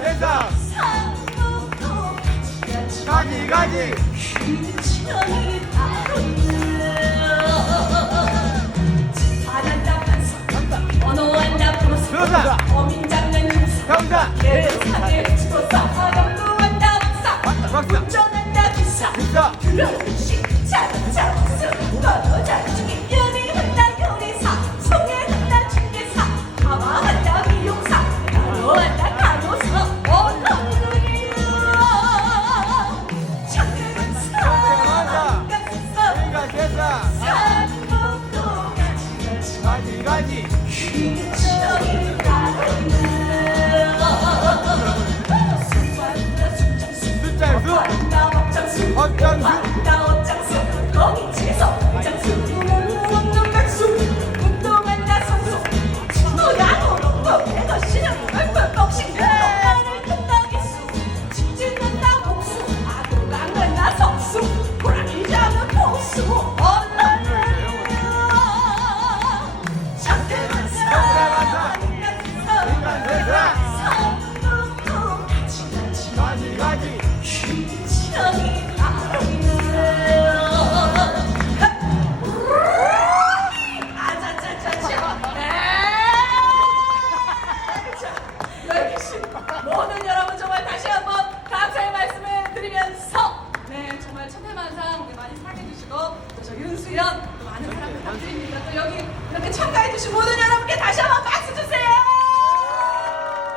된다 가지 가지. 그러다. 어민장난 같이 여기 이렇게 참가해 주신 모든 여러분께 다시 한번 박수 주세요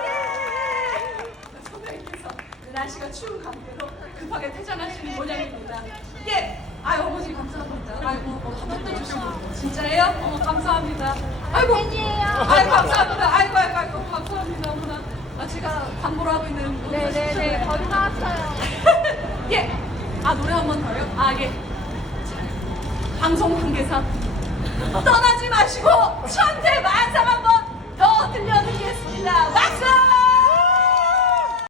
예. 선배님께서 날씨가 추운 관계로 급하게 퇴장하시는 모양입니다. 예, 아유 어머니 감사합니다. 아이고 뭐 한번더 주시고 진짜예요? 어머 감사합니다. 아이고 아이고 감사합니다. 아이고 아이고 아이고 감사합니다. 어머나 아, 제가 광고를 하고 있는 네네네 거의 나왔어요. 예, 아 노래 한 번 더요? 아 예. 자, 방송 관계사 떠나지 마시고 천재 한번